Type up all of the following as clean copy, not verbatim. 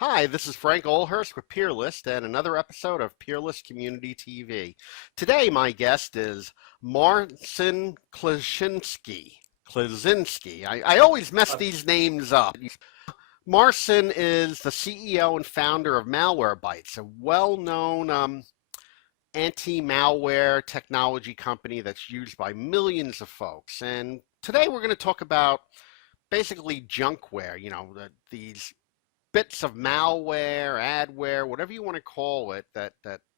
Hi, this is Frank Olhurst with Peerlyst and another episode of Peerlyst Community TV. Today, my guest is Marcin Kleczynski. I always mess these names up. Marcin is the CEO and founder of Malwarebytes, a well-known anti-malware technology company that's used by millions of folks. And today we're going to talk about basically junkware, these bits of malware, adware, whatever you want to call it, that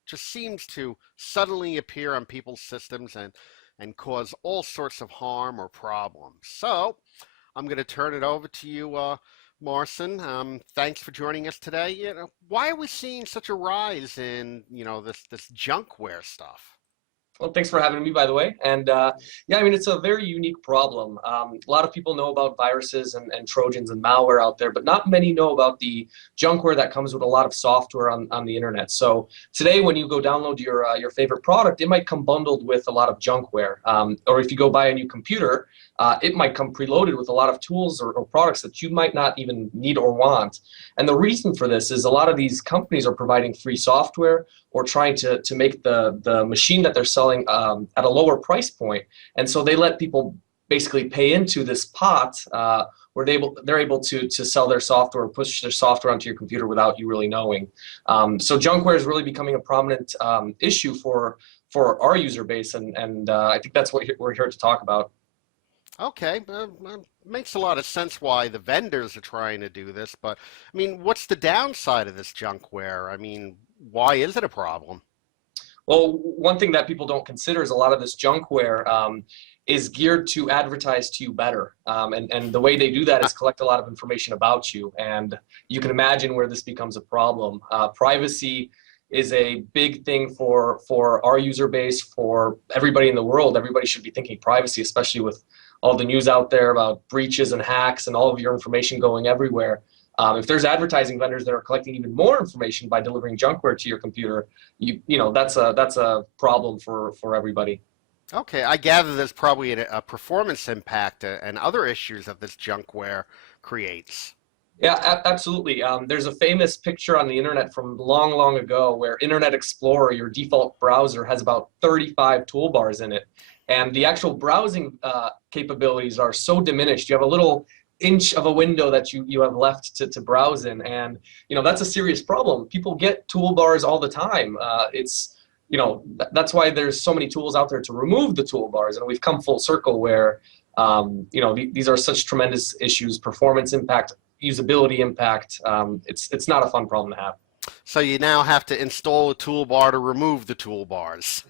just seems to suddenly appear on people's systems and cause all sorts of harm or problems. So I'm going to turn it over to you, Marcin. Thanks for joining us today. Why are we seeing such a rise in this junkware stuff? Well, thanks for having me, by the way. And yeah, I mean, it's a very unique problem. A lot of people know about viruses and Trojans and malware out there, but not many know about the junkware that comes with a lot of software on the internet. So today, when you go download your favorite product, it might come bundled with a lot of junkware. Or if you go buy a new computer, it might come preloaded with a lot of tools or products that you might not even need or want. And the reason for this is a lot of these companies are providing free software or trying to make the machine that they're selling at a lower price point. And so they let people basically pay into this pot where they're able to sell their software, push their software onto your computer without you really knowing. So junkware is really becoming a prominent issue for our user base, and I think that's what we're here to talk about. Okay, makes a lot of sense why the vendors are trying to do this, but I mean, what's the downside of this junkware? I mean, why is it a problem? Well, one thing that people don't consider is a lot of this junkware is geared to advertise to you better. And the way they do that is collect a lot of information about you. And you can imagine where this becomes a problem. Privacy is a big thing for our user base, for everybody in the world. Everybody should be thinking privacy, especially with all the news out there about breaches and hacks and all of your information going everywhere. If there's advertising vendors that are collecting even more information by delivering junkware to your computer, that's a problem for everybody. Okay, I gather there's probably a performance impact and other issues that this junkware creates. Yeah, absolutely. There's a famous picture on the internet from long, long ago where Internet Explorer, your default browser, has about 35 toolbars in it. And the actual browsing capabilities are so diminished. You have a little inch of a window that you have left to browse in, and that's a serious problem. People get toolbars all the time. That's why there's so many tools out there to remove the toolbars, and we've come full circle where these are such tremendous issues: performance impact, usability impact. It's not a fun problem to have. So you now have to install a toolbar to remove the toolbars.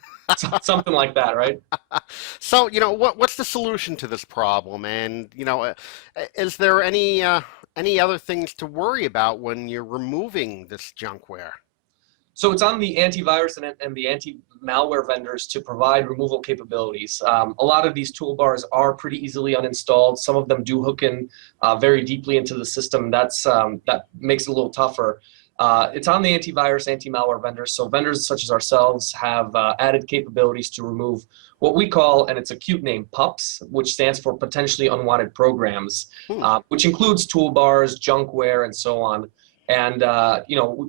Something like that, right? So, what's the solution to this problem? And, is there any other things to worry about when you're removing this junkware? So it's on the antivirus and the anti-malware vendors to provide removal capabilities. A lot of these toolbars are pretty easily uninstalled. Some of them do hook in very deeply into the system. That makes it a little tougher. It's on the antivirus, anti-malware vendors. So vendors such as ourselves have added capabilities to remove what we call, and it's a cute name, PUPs, which stands for potentially unwanted programs, which includes toolbars, junkware, and so on. And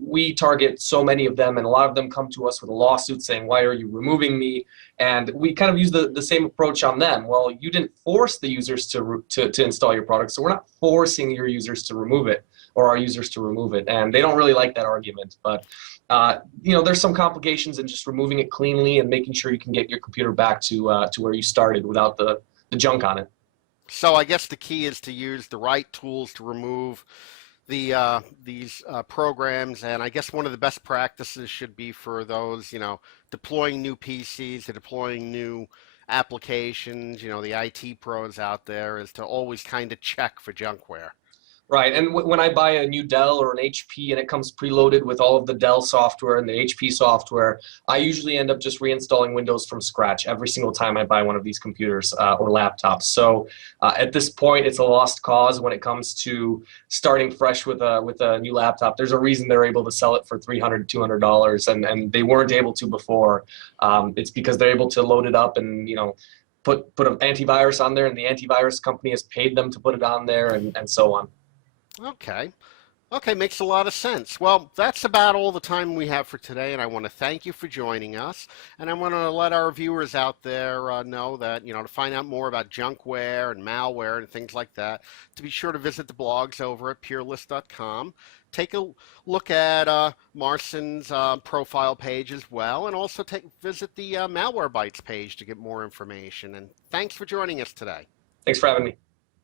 we target so many of them, and a lot of them come to us with a lawsuit saying, "Why are you removing me?" And we kind of use the same approach on them. Well, you didn't force the users to install your product, so we're not forcing your users to remove it, or our users to remove it. And they don't really like that argument. But there's some complications in just removing it cleanly and making sure you can get your computer back to where you started without the junk on it. So I guess the key is to use the right tools to remove these programs, and I guess one of the best practices should be for those deploying new PCs, deploying new applications, the IT pros out there, is to always kind of check for junkware. Right, and when I buy a new Dell or an HP and it comes preloaded with all of the Dell software and the HP software, I usually end up just reinstalling Windows from scratch every single time I buy one of these computers or laptops. So at this point, it's a lost cause when it comes to starting fresh with a new laptop. There's a reason they're able to sell it for $300, $200, and they weren't able to before. It's because they're able to load it up and put an antivirus on there, and the antivirus company has paid them to put it on there, and so on. Okay. Okay, makes a lot of sense. Well, that's about all the time we have for today, and I want to thank you for joining us. And I want to let our viewers out there know that, to find out more about junkware and malware and things like that, to be sure to visit the blogs over at peerlyst.com. Take a look at Marcin's profile page as well, and also visit the Malwarebytes page to get more information. And thanks for joining us today. Thanks for having me.